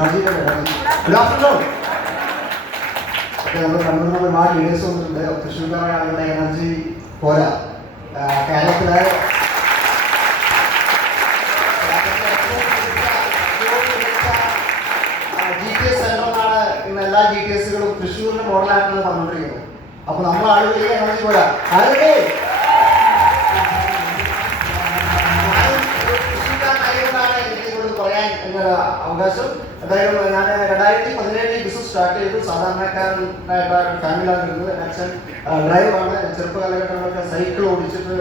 Good afternoon. നമ്മൾ കണ്ണൂരിൽ ഒരുപാട് ലീഡേഴ്സ് വന്നിട്ടുണ്ട്. തൃശ്ശൂർക്കാരായ ആളുകളുടെ എനർജി പോരാ. കേരളത്തിലെ GTS സെന്ററിലാണ് ഇന്ന് എല്ലാ GTSകളും തൃശ്ശൂരിന്റെ മോഡലായിട്ടാണ് പറഞ്ഞുകൊണ്ടിരിക്കുന്നത്. അപ്പൊ നമ്മൾ ആളുകളിലേക്ക് എനർജി പോരാ. ആളുകളെ പറയാൻ എന്നൊരു അവകാശം. എന്തായാലും ഞാൻ 2017 ബിസിനസ് സ്റ്റാർട്ട് ചെയ്തു. സാധാരണക്കാരനായിട്ട് ഫാമിലിയാണ് വരുന്നത്. അച്ഛൻ ഡ്രൈവറാണ്. ചെറുപ്പ കാലഘട്ടങ്ങളൊക്കെ സൈക്കിൾ ഓടിച്ചിട്ട്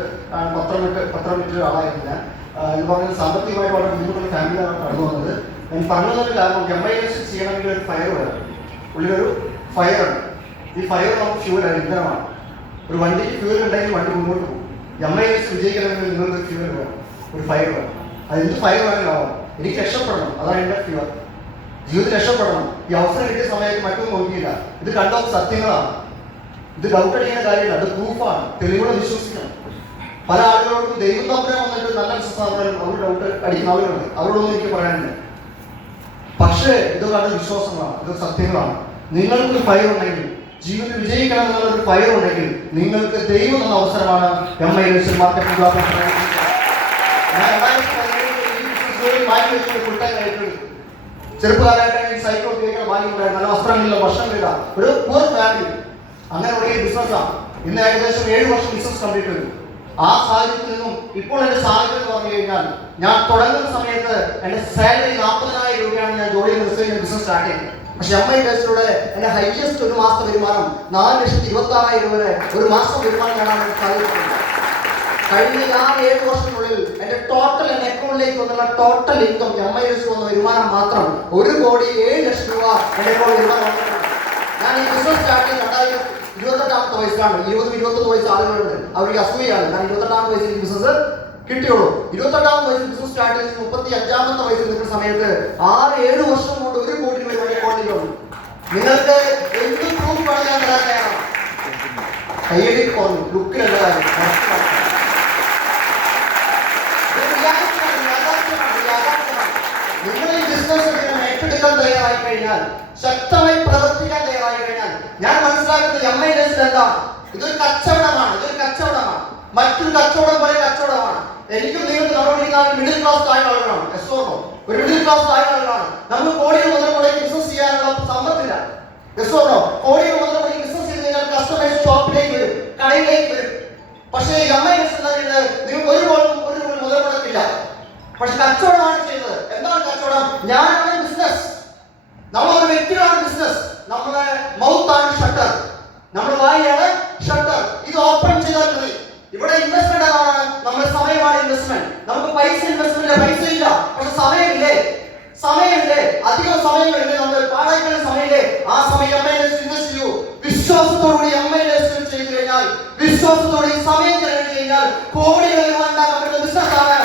പത്രം വിറ്റ ആളായിരുന്നു ഞാൻ. എന്ന് പറഞ്ഞാൽ സാമ്പത്തികമായിട്ട് വളരെ ബുദ്ധിമുട്ടുള്ള ഫാമിലിയാണ് കടന്നു വന്നത്. ഞാൻ പറഞ്ഞതിന് കാരണം MIS ചെയ്യണമെങ്കിൽ ഒരു ഫയർ വേണം. ഉള്ളിലൊരു ഫയറുണ്ട്. ഈ ഫയർ നമുക്ക് ഫ്യൂലാണ്, ഇന്ധനമാണ്. ഒരു വണ്ടിക്ക് ഫ്യൂൽ ഉണ്ടെങ്കിൽ വണ്ടി മുന്നോട്ട് പോകും. MIS വിജയിക്കണമെങ്കിൽ നിങ്ങൾക്ക് ഫ്യൂൽ വേണം, ഒരു ഫയർ വേണം. അതെന്ത് ഫയർ വേണമെങ്കിലും ആവാം. എനിക്ക് രക്ഷപ്പെടണം, അതാണ് എൻ്റെ ഫ്യൂർ. ജീവിതത്തിൽ രക്ഷപ്പെടണം. ഈ അവസരം കിട്ടിയ സമയത്ത് മറ്റൊന്നും നോക്കിയില്ല. ഇത് കണ്ടോ സത്യങ്ങളാണ്. ഇത് ഡൗട്ട് അടിക്കുന്ന കാര്യമില്ല, അത് പ്രൂഫാണ്. തെളിവുകളെ വിശ്വസിക്കണം. പല ആളുകളോടും ദൈവം തമ്പുരാൻ വന്നിട്ട് നല്ല വിശ്വാസം അവർ ഡൗട്ട് അടിക്കുന്ന ആളുകളുണ്ട്. അവരോടൊന്നും എനിക്ക് പറയാനില്ല. പക്ഷേ ഇതൊക്കെ അത് വിശ്വാസങ്ങളാണ്, ഇത് സത്യങ്ങളാണ്. നിങ്ങൾക്ക് ഫയർ ഉണ്ടെങ്കിൽ, ജീവിതത്തിൽ വിജയിക്കണം എന്നുള്ളൊരു ഫയർ ഉണ്ടെങ്കിൽ നിങ്ങൾക്ക് ദൈവം എന്ന അവസരമാണ് MIS മാർക്കറ്റിംഗ് ചെറുപ്പകാലഘട്ടങ്ങളിൽ സൈക്കിൾ ഉപയോഗിക്കാൻ ഭാഗ്യമുണ്ടായിരുന്നു. നല്ല വസ്ത്രങ്ങളില്ല, ഭക്ഷണമില്ല, ഒരു പൂർ ഫാമിലി. അങ്ങനെ ഒരു ബിസിനസ്സാണ്. ഇന്ന് ഏകദേശം 7 വർഷം ബിസിനസ് കംപ്ലീറ്റ് ചെയ്തു. ആ സാഹചര്യത്തിൽ നിന്നും ഇപ്പോൾ എൻ്റെ സാഹചര്യം എന്ന് പറഞ്ഞു കഴിഞ്ഞാൽ, ഞാൻ തുടങ്ങുന്ന സമയത്ത് എൻ്റെ സാലറി 40,000 രൂപയാണ് ഞാൻ ജോലിയിൽ റിസൈൻ ബിസിനസ് സ്റ്റാർട്ട് ചെയ്തത്. പക്ഷെ MIS-ലൂടെ എൻ്റെ ഹൈയസ്റ്റ് ഒരു മാസത്തെ വരുമാനം 4,26,000 രൂപ വരെ ഒരു മാസം വരുമാനം നേടാൻ സാധിച്ചിട്ടുണ്ട്. കഴിഞ്ഞ 7 വർഷത്തിനുള്ളിൽ എൻ്റെ ടോട്ടൽ എൻ്റെ അക്കൗണ്ടിലേക്ക് വന്നുള്ള ടോട്ടൽ ഇൻകം MIS വന്ന വരുമാനം മാത്രം 1,07,00,000 രൂപ എൻ്റെ അക്കൗണ്ടിൽ വരുമാനം വന്നിട്ടുണ്ട്. ഞാൻ ഈ ബിസിനസ് സ്റ്റാർട്ട് ചെയ്ത് 2028 വയസ്സിലാണ്. 20-21 വയസ്സ് ആളുകളുണ്ട്, അവർക്ക് അസൂയാണ്. ഞാൻ 28 വയസ്സിൽ ബിസിനസ് കിട്ടിയുള്ളൂ. 28 വയസ്സിൽ ബിസിനസ് സ്റ്റാർട്ട് ചെയ്ത് 35 വയസ്സിൽ നിൽക്കുന്ന സമയത്ത് 6-7 വർഷം കൊണ്ട് 1 കോടി രൂപ എൻ്റെ അക്കൗണ്ടിലുണ്ട്. നിങ്ങൾക്ക് എന്ത് പ്രൂഫ് വേണം ഞാൻ തരാൻ തയ്യാറാണ്. കയ്യടി കുറഞ്ഞു, ലുക്കിലുള്ള കാര്യം നിങ്ങൾ ഈ ബിസിനസ് ഏറ്റെടുക്കാൻ തയ്യാറായി കഴിഞ്ഞാൽ, ശക്തമായി പ്രവർത്തിക്കാൻ തയ്യാറായി കഴിഞ്ഞാൽ, ഞാൻ മനസ്സിലാക്കുന്നത് MIS എന്താണ്? ഇതൊരു കച്ചവടമാണ്. ഇതൊരു കച്ചവടമാണ്. മറ്റൊരു കച്ചവടം പോലെ കച്ചവടമാണ്. എനിക്കും നിങ്ങൾക്ക് നടപടിക്കാൻ മിഡിൽ ക്ലാസ് താഴെ ആളുകളാണ്. ഒരു മിഡിൽ ക്ലാസ് താഴെ ആളുകളാണ്. നമുക്ക് കോടികൾ മുതൽ ബിസിനസ് ചെയ്യാനുള്ള സമ്പത്തില്ല. കോടികൾ മുതൽ ബിസിനസ് ചെയ്ത് കഴിഞ്ഞാൽ കസ്റ്റമേഴ്സ് ഷോപ്പിലേക്ക് വരും, കടയിലേക്ക് വരും. പക്ഷേ MIS നിങ്ങൾക്ക് ഒരു മുതൽ മുടക്കില്ല. പക്ഷെ കച്ചവടമാണ് ചെയ്തത്. എന്താണ് കച്ചവടം? ഞാനാണ് ബിസിനസ്, നമ്മളൊരു വ്യക്തിയാണ് ബിസിനസ്. നമ്മുടെ മൗത്താണ് ഷട്ടർ, നമ്മുടെ വായാണ് ഷട്ടർ. ഇത് ഓപ്പൺ ചെയ്താൽ മതി. ഇവിടെ ഇൻവെസ്റ്റ്മെന്റ് ആണ്, നമ്മുടെ സമയമാണ് ഇൻവെസ്റ്റ്മെന്റ്. നമുക്ക് പൈസ ഇല്ല, പക്ഷെ സമയമില്ലേ? അധികം സമയങ്ങളില്ലേ? നമ്മൾ പാഴാക്കുന്ന സമയമില്ലേ? ആ സമയം MIS ഇൻവെസ്റ്റ് ചെയ്യൂ. വിശ്വാസത്തോടുകൂടി MIS ചെയ്തു കഴിഞ്ഞാൽ, വിശ്വാസത്തോടെ സമയം ചെലവഴിച്ചു കഴിഞ്ഞാൽ കോടികൾ ഉണ്ടാക്കാൻ പറ്റുന്ന ബിസിനസ് ആണ്